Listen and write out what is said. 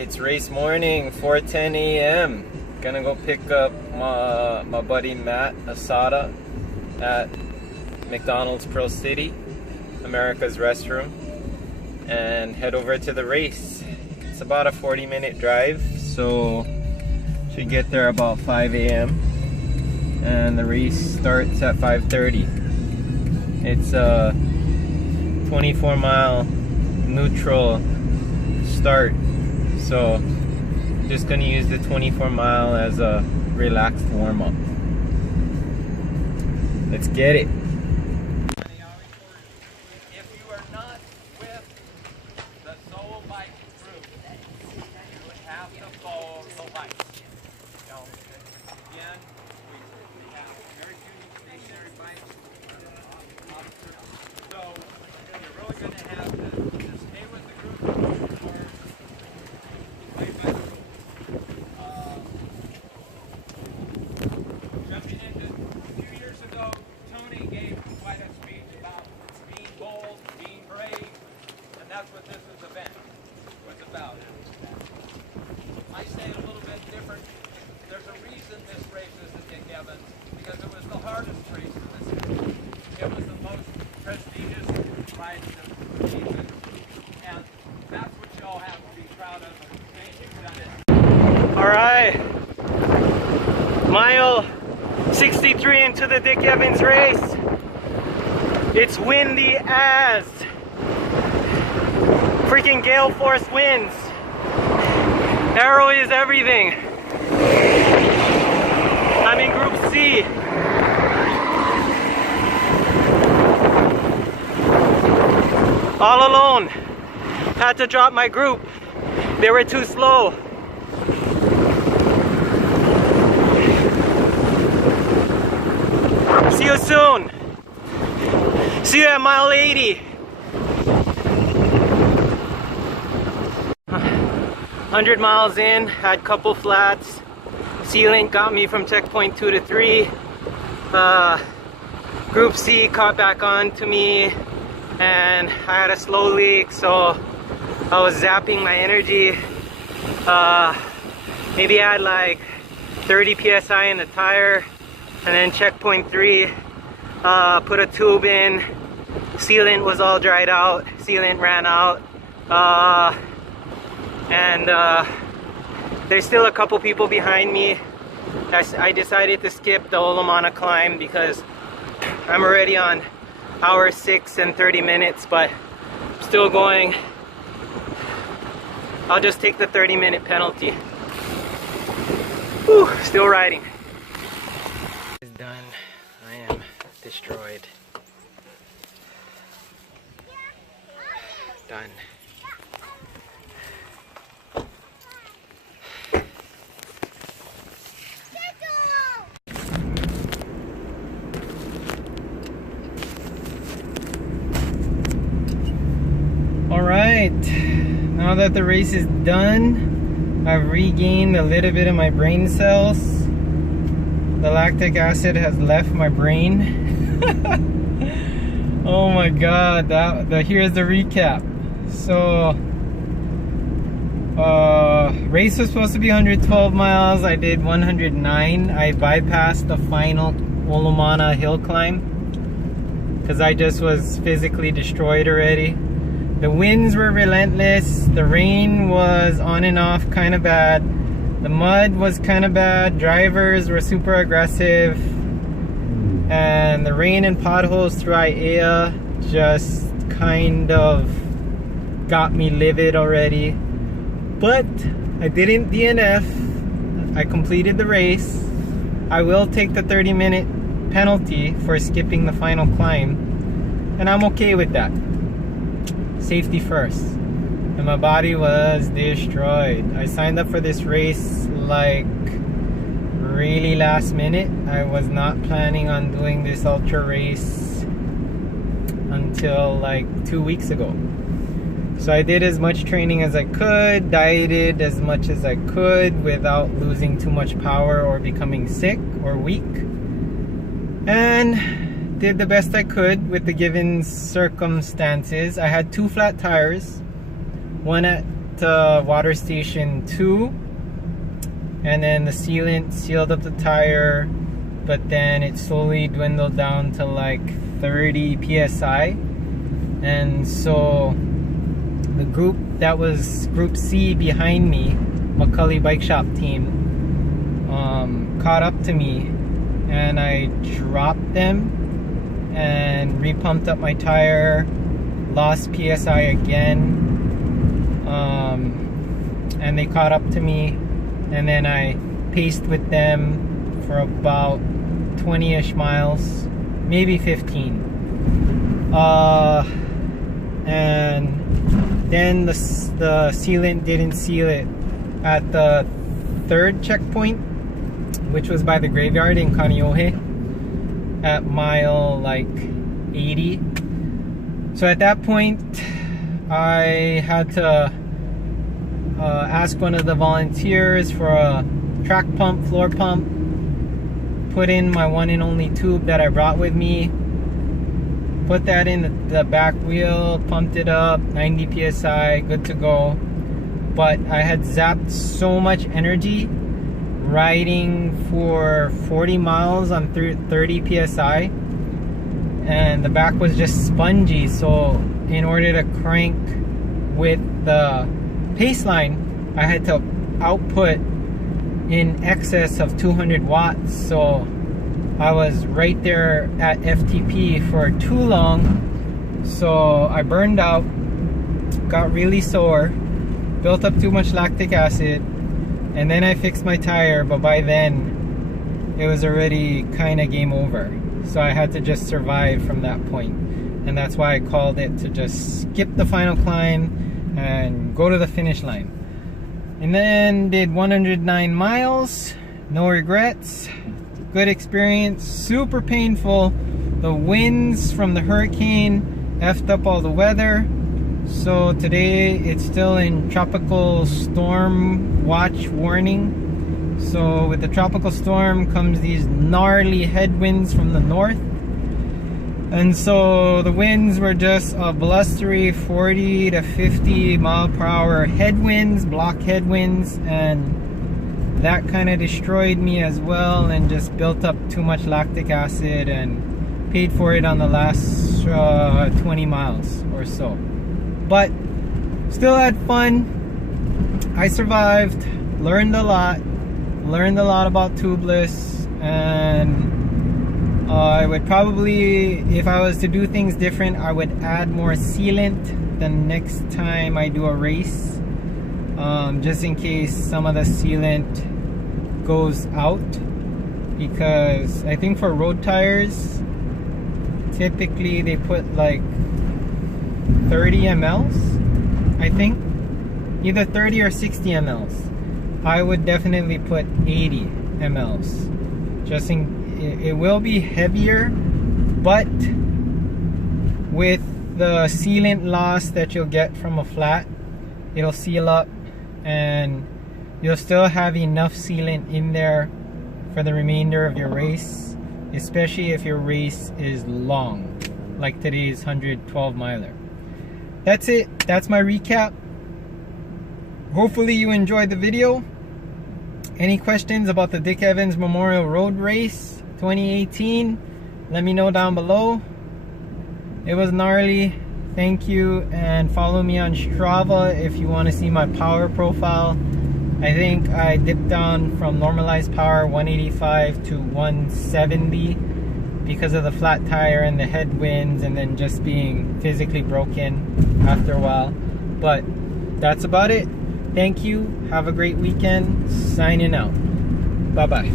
it's race morning, 4:10 a.m. Gonna go pick up my buddy Matt Asada at McDonald's Pearl City, America's Restroom, and head over to the race. It's about a 40-minute drive, so should get there about 5 a.m. and the race starts at 5:30. It's a 24-mile neutral start, so just gonna use the 24-mile as a relaxed warm-up. Let's get it. If you are not with the Soul Bike group, you have to follow the lights. Again, we have very few stationary bikes. So you're really going to have to stay with the group or play by the rules. Jumping into a few years ago, Tony gave quite a speech about being bold, being brave, and that's what this event was about. I say it a little bit different. There's a reason this race is the Dick Evans, because it was the hardest race in this series. It was the most prestigious ride in the season, and that's what y'all have to be proud of. Thank you, done it. All right, mile 63 into the Dick Evans race. It's windy as freaking gale force winds. Aero is everything. I'm in Group C. All alone. Had to drop my group. They were too slow. See you soon. See you at mile 80. 100 miles in, had couple flats. Sealant got me from checkpoint 2 to 3. Group C caught back on to me, and I had a slow leak, so I was zapping my energy. Maybe I had like 30 psi in the tire, and then checkpoint 3, put a tube in. Sealant was all dried out. Sealant ran out. There's still a couple people behind me. I decided to skip the Olomana climb because I'm already on hour 6 and 30 minutes, but I'm still going. I'll just take the 30-minute penalty. Whew, still riding. It's done. I am destroyed. Done. Alright, now that the race is done, I've regained a little bit of my brain cells. The lactic acid has left my brain. Oh my god, here's the recap. So, race was supposed to be 112 miles. I did 109. I bypassed the final Olomana hill climb because I just was physically destroyed already. The winds were relentless. The rain was on and off, kind of bad. The mud was kind of bad. Drivers were super aggressive. And the rain and potholes through Aiea just kind of got me livid already. But I didn't DNF. I completed the race. I will take the 30-minute penalty for skipping the final climb. And I'm okay with that. Safety first. And my body was destroyed. I signed up for this race like really last minute. I was not planning on doing this ultra race until like 2 weeks ago. So I did as much training as I could, dieted as much as I could without losing too much power or becoming sick or weak, and did the best I could with the given circumstances. I had 2 flat tires, one at water station 2, and then the sealant sealed up the tire, but then it slowly dwindled down to like 30 psi. And so the group that was Group C behind me, McCully Bike Shop team, caught up to me, and I dropped them and repumped up my tire, lost psi again, and they caught up to me, and then I paced with them for about 20-ish miles, maybe 15. And then the sealant didn't seal it at the third checkpoint, which was by the graveyard in Kaneohe at mile like 80. So at that point, I had to ask one of the volunteers for a track pump, floor pump, put in my one and only tube that I brought with me, put that in the back wheel, pumped it up, 90 psi, good to go. But I had zapped so much energy riding for 40 miles on 30 psi, and the back was just spongy. So in order to crank with the pace line, I had to output in excess of 200 watts. So I was right there at FTP for too long, so I burned out, got really sore, built up too much lactic acid, and then I fixed my tire, but by then it was already kind of game over. So I had to just survive from that point, and that's why I called it to just skip the final climb and go to the finish line. And then did 109 miles, no regrets. Good experience, super painful. The winds from the hurricane effed up all the weather. So today it's still in tropical storm watch warning. So with the tropical storm comes these gnarly headwinds from the north. And so the winds were just a blustery 40 to 50 mile per hour headwinds, block headwinds, and that kind of destroyed me as well, and just built up too much lactic acid and paid for it on the last 20 miles or so. But still had fun. I survived, learned a lot about tubeless, and I would probably, if I was to do things different, I would add more sealant the next time I do a race, just in case some of the sealant goes out, because I think for road tires typically they put like 30 mLs, I think, either 30 or 60 mLs. I would definitely put 80 mLs, just in, it will be heavier, but with the sealant loss that you'll get from a flat, it'll seal up, and you'll still have enough sealant in there for the remainder of your race, especially if your race is long, like today's 112 miler. That's it. That's my recap. Hopefully you enjoyed the video. Any questions about the Dick Evans Memorial Road Race 2018, let me know down below. It was gnarly. Thank you, and follow me on Strava if you want to see my power profile. I think I dipped down from normalized power 185 to 170 because of the flat tire and the headwinds, and then just being physically broken after a while. But that's about it. Thank you. Have a great weekend. Signing out. Bye-bye.